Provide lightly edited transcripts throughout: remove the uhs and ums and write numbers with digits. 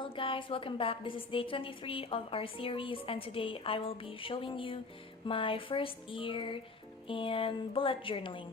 Hello guys, welcome back. This is day 23 of our series, and today I will be showing you my first year in bullet journaling.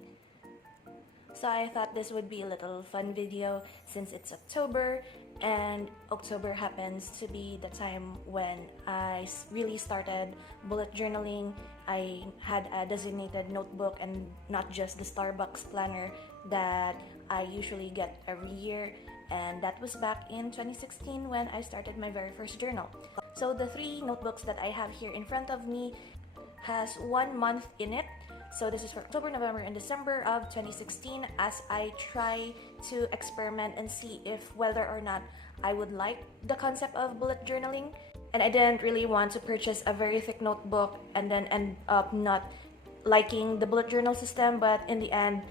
So I thought this would be a little fun video since it's October, and October happens to be the time when I really started bullet journaling. I had a designated notebook and not just the Starbucks planner that I usually get every year, and that was back in 2016 when I started my very first journal. So the three notebooks that I have here in front of me has 1 month in it. So this is for October, November, and December of 2016 as I try to experiment and see if whether or not I would like the concept of bullet journaling. And I didn't really want to purchase a very thick notebook and then end up not liking the bullet journal system, but in the end,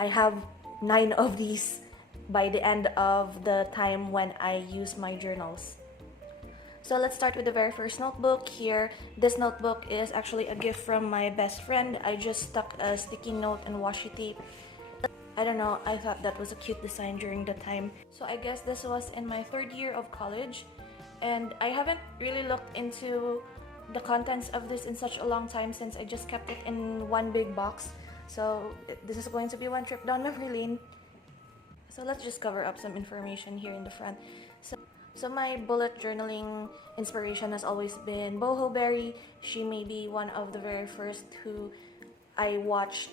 I have 9 of these by the end of the time when I use my journals. So let's start with the very first notebook here. This notebook is actually a gift from my best friend. I just stuck a sticky note and washi tape. I don't know, I thought that was a cute design during the time. So I guess this was in my 3rd year of college, and I haven't really looked into the contents of this in such a long time since I just kept it in one big box. So this is going to be one trip down memory lane. So let's just cover up some information here in the front. So my bullet journaling inspiration has always been Boho Berry. She may be one of the very first who I watched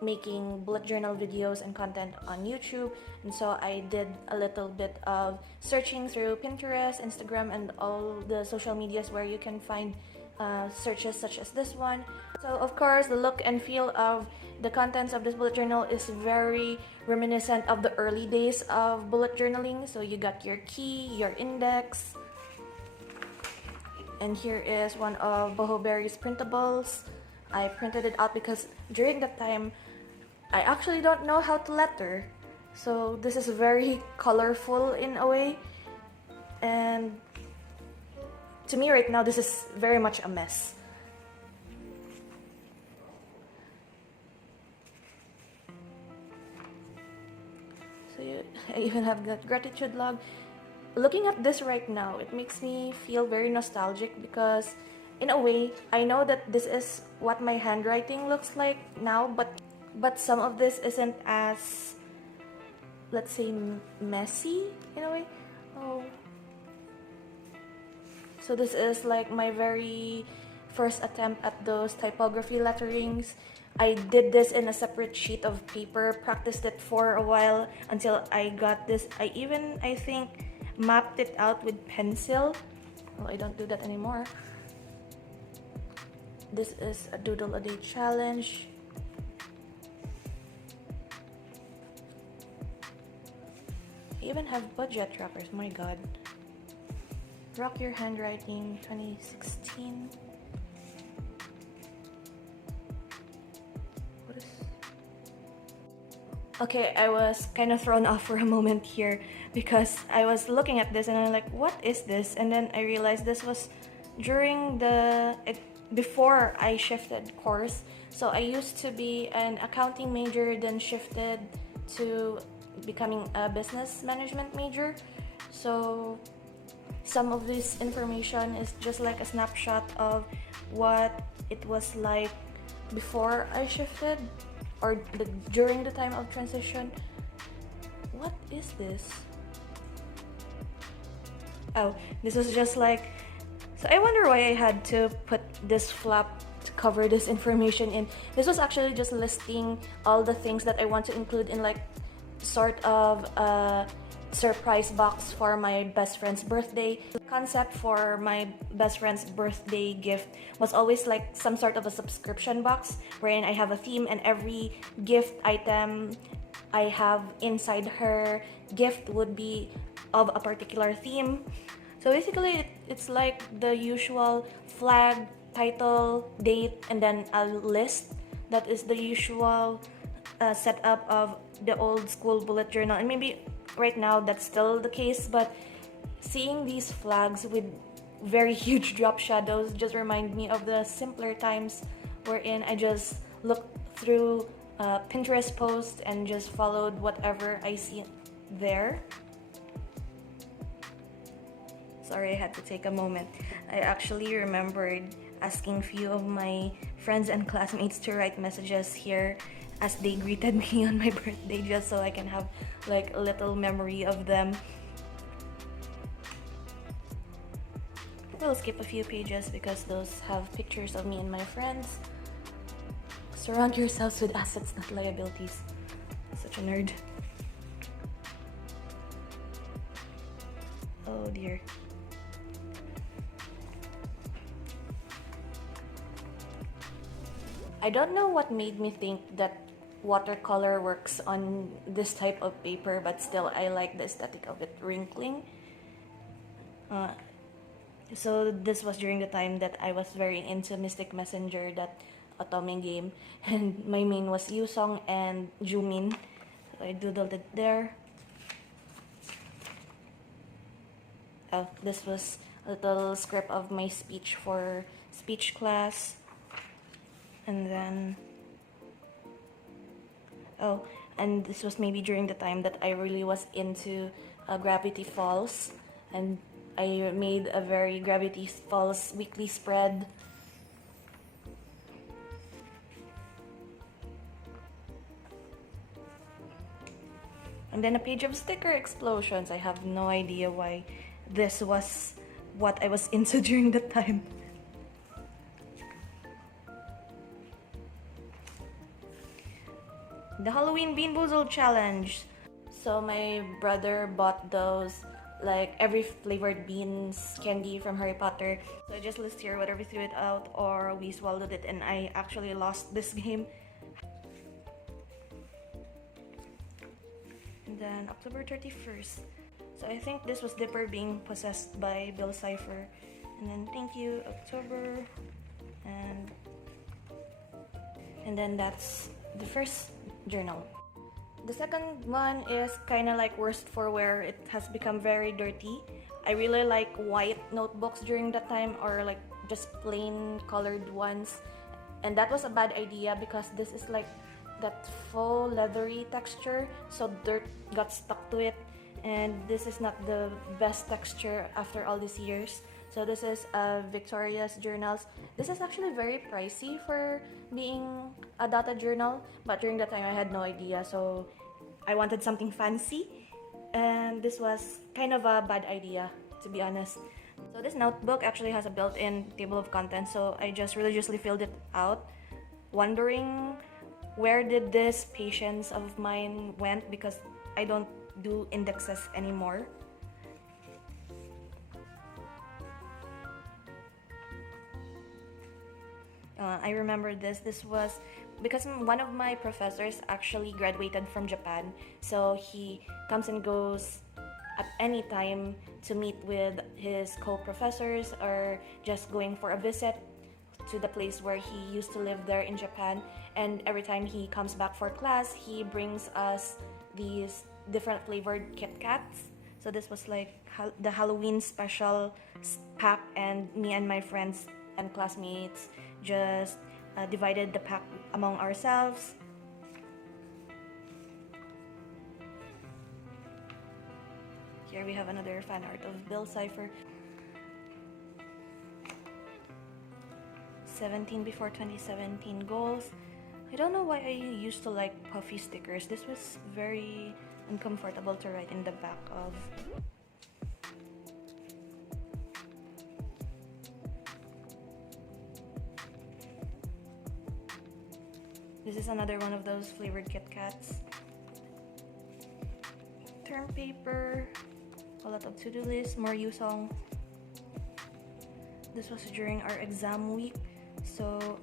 making bullet journal videos and content on YouTube, and so I did a little bit of searching through Pinterest, Instagram, and all the social medias where you can find searches such as this one. So of course the look and feel of the contents of this bullet journal is very reminiscent of the early days of bullet journaling. So you got your key, your index, and here is one of Boho Berry's printables. I printed it out because during that time I actually don't know how to letter, so this is very colorful in a way, and to me right now this is very much a mess. So I even have that gratitude log. Looking at this right now, it makes me feel very nostalgic because in a way I know that this is what my handwriting looks like now, but some of this isn't as, let's say, messy in a way. Oh, so this is like my very first attempt at those typography letterings. I did this in a separate sheet of paper, practiced it for a while until I got this. I even, I think, mapped it out with pencil. Well, I don't do that anymore. This is a doodle a day challenge. I even have budget trackers, my god. Rock Your Handwriting 2016. What is... Okay, I was kind of thrown off for a moment here because I was looking at this and I'm like, what is this? And then I realized this was during before I shifted course. So I used to be an accounting major, then shifted to becoming a business management major. So some of this information is just like a snapshot of what it was like before I shifted or during the time of transition. What is this? Oh, this was just like, so I wonder why I had to put this flap to cover this information in. This was actually just listing all the things that I want to include in like sort of a surprise box for my best friend's birthday. The concept for my best friend's birthday gift was always like some sort of a subscription box wherein I have a theme, and every gift item I have inside her gift would be of a particular theme. So basically it's like the usual flag, title, date, and then a list. That is the usual setup of the old school bullet journal, and maybe right now that's still the case, but seeing these flags with very huge drop shadows just remind me of the simpler times wherein I just looked through Pinterest posts and just followed whatever I see there. Sorry, I had to take a moment. I actually remembered asking few of my friends and classmates to write messages here as they greeted me on my birthday, just so I can have like a little memory of them. We'll skip a few pages because those have pictures of me and my friends. Surround yourselves with assets, not liabilities. Such a nerd. Oh dear. I don't know what made me think that watercolor works on this type of paper, but still I like the aesthetic of it wrinkling. So this was during the time that I was very into Mystic Messenger, that Otome game, and my main was Yusong and Jumin. So I doodled it there. Oh, this was a little script of my speech for speech class. And then, oh, and this was maybe during the time that I really was into Gravity Falls, and I made a very Gravity Falls weekly spread. And then a page of sticker explosions. I have no idea why this was what I was into during that time. The Halloween Bean Boozled Challenge. So my brother bought those, like every flavored beans candy from Harry Potter. So I just list here whether we threw it out or we swallowed it, and I actually lost this game. And then October 31st. So I think this was Dipper being possessed by Bill Cipher. And then thank you, October. And then that's the first journal. The second one is kind of like worst for wear. It has become very dirty. I really like white notebooks during that time, or like just plain colored ones. And that was a bad idea because this is like that faux leathery texture, so dirt got stuck to it, and this is not the best texture after all these years. So this is Victoria's journals. This is actually very pricey for being a data journal, but during that time I had no idea, so I wanted something fancy, and this was kind of a bad idea, to be honest. So this notebook actually has a built-in table of contents, so I just religiously filled it out, wondering where did this patience of mine went, because I don't do indexes anymore. I remember this was because one of my professors actually graduated from Japan, so he comes and goes at any time to meet with his co-professors or just going for a visit to the place where he used to live there in Japan. And every time he comes back for class, he brings us these different flavored Kit Kats. So this was like the Halloween special pack, and me and my friends and classmates just divided the pack among ourselves. Here we have another fan art of Bill Cipher. 17 before 2017 goals. I don't know why I used to like puffy stickers. This was very uncomfortable to write in the back of. This is another one of those flavored Kit Kats. Term paper, a lot of to-do lists, more Yusong. This was during our exam week, so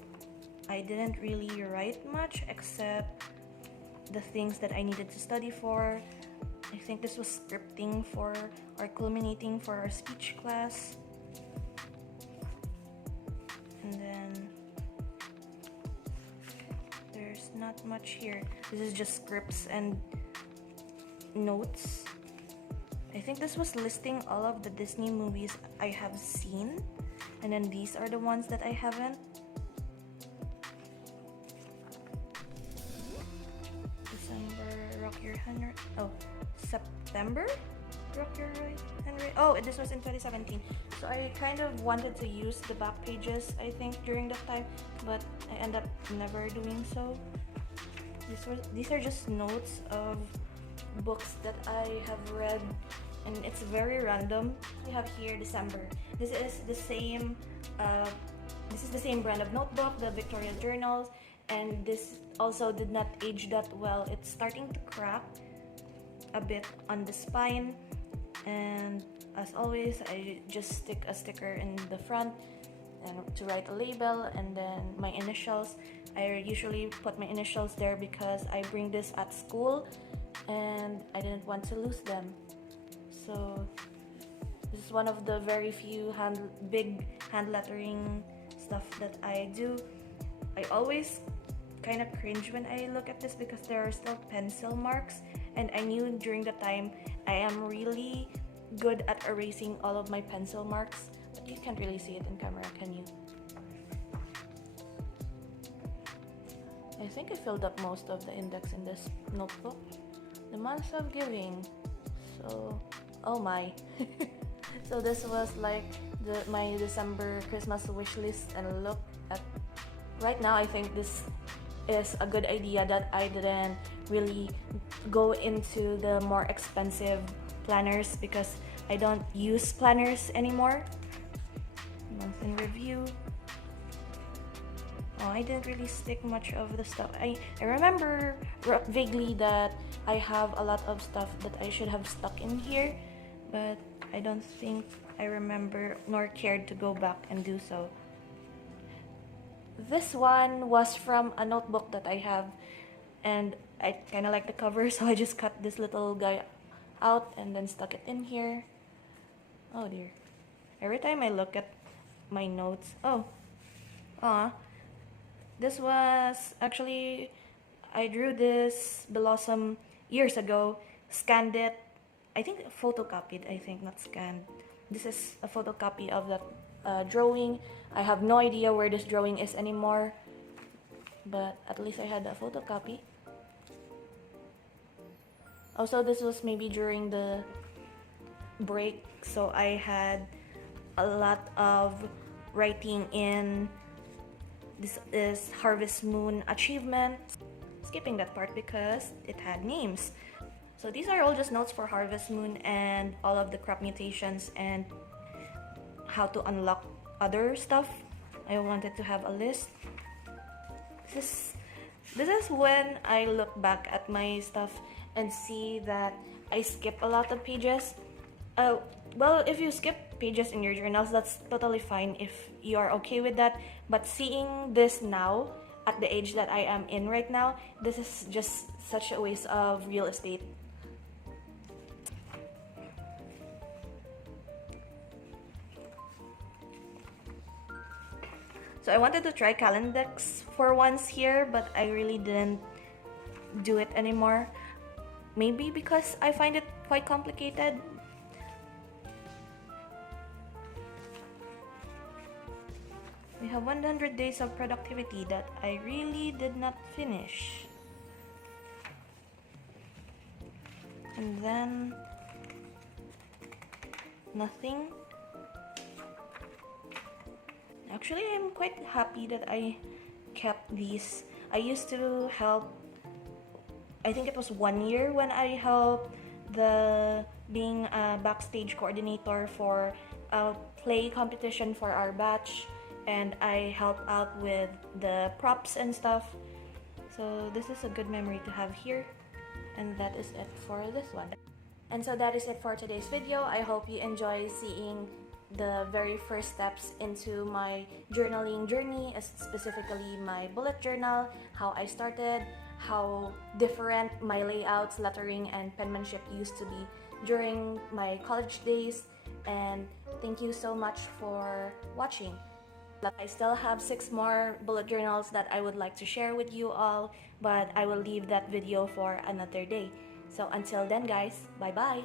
I didn't really write much except the things that I needed to study for. I think this was scripting for or culminating for our speech class. And then there's not much here. This is just scripts and notes. I think this was listing all of the Disney movies I have seen, and then these are the ones that I haven't. December, Rock Your Hunter. Oh, September? Rock your right handwriting. Oh, this was in 2017. So I kind of wanted to use the back pages, I think, during that time, but I end up never doing so. These are just notes of books that I have read, and it's very random. We have here December. This is the same. This is the same brand of notebook, the Victoria Journals, and this also did not age that well. It's starting to crack a bit on the spine, and as always, I just stick a sticker in the front and to write a label, and then my initials. I usually put my initials there because I bring this at school and I didn't want to lose them. So this is one of the very few big hand lettering stuff that I do. I always kind of cringe when I look at this because there are still pencil marks, and I knew during the time I am really good at erasing all of my pencil marks, but you can't really see it in camera, can you? I think I filled up most of the index in this notebook. The month of giving. So, oh my. So this was like my December Christmas wish list, and look at right now. I think this is a good idea that I didn't really go into the more expensive planners because I don't use planners anymore. Month in review. Oh, I didn't really stick much of the stuff. I remember vaguely that I have a lot of stuff that I should have stuck in here, but I don't think I remember nor cared to go back and do so. This one was from a notebook that I have, and I kind of like the cover, so I just cut this little guy out and then stuck it in here. Oh dear. Every time I look at my notes, this was actually, I drew this blossom years ago, scanned it, I think photocopied, not scanned. This is a photocopy of that drawing. I have no idea where this drawing is anymore, but at least I had a photocopy. Also, this was maybe during the break, so I had a lot of writing in. This is Harvest Moon achievement. Skipping that part because it had names. So these are all just notes for Harvest Moon and all of the crop mutations and how to unlock other stuff. I wanted to have a list. This is when I look back at my stuff and see that I skip a lot of pages. Well, if you skip pages in your journals, that's totally fine if you are okay with that. But seeing this now, at the age that I am in right now, this is just such a waste of real estate. So I wanted to try Calendex for once here, but I really didn't do it anymore. Maybe because I find it quite complicated. We have 100 days of productivity that I really did not finish. And then nothing. Actually, I'm quite happy that I kept these. I used to help, I think it was 1 year when I helped being a backstage coordinator for a play competition for our batch, and I help out with the props and stuff. So this is a good memory to have here, and that is it for this one. And so that is it for today's video. I hope you enjoy seeing the very first steps into my journaling journey, specifically my bullet journal, how I started, how different my layouts, lettering, and penmanship used to be during my college days. And thank you so much for watching. I still have 6 more bullet journals that I would like to share with you all, but I will leave that video for another day. So until then guys, bye bye!